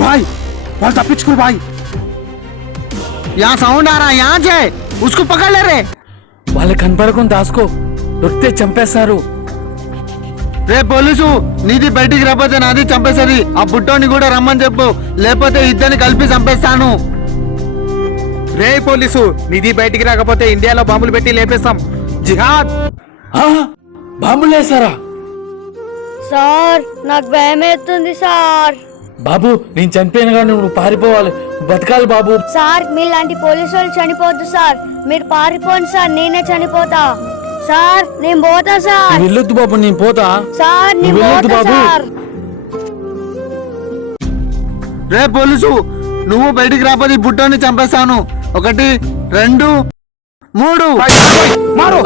भाई వాళ్ళు తప్పించుకో भाई यहाँ साउंड आ रहा है यहाँ से उसको पकड़ ले रे వాళ్ళ కనపడకుండా దాసుకో దొరికితే చంపేస్తారు రే పోలీసు నీది బయటికి రాకపోతే నాది చంపేసరి ఆ బుట్టోని కూడా రమ్మని చెప్పు లేకపోతే ఇద్దరిని కలిపి చంపేస్తాను రే పోలీసు నిధి బయటికి రాకపోతే ఇండియాలో బాంబులు పెట్టి లేపేస్తాం జిహాద్ బాంబులేసారా సార్ నాకు భయం అవుతుంది సార్. బాబు నేను చనిపోయిన కానీ నువ్వు పారిపోవాలి బతకాలి బాబు. సార్ మీలాంటి పోలీసు వాళ్ళు చనిపోద్దు సార్, మీరు పారిపోండి సార్, నేనే చనిపోతా సార్. నేను పోతా సార్. వెళ్ళొద్దు బాబు నేను పోతా సార్ నేను పోతా సార్. రే పోలీసు నువ్వు బయటికి రాకపోతే ఈ బుట్టోని చంపేస్తాను 1 2 3 మారు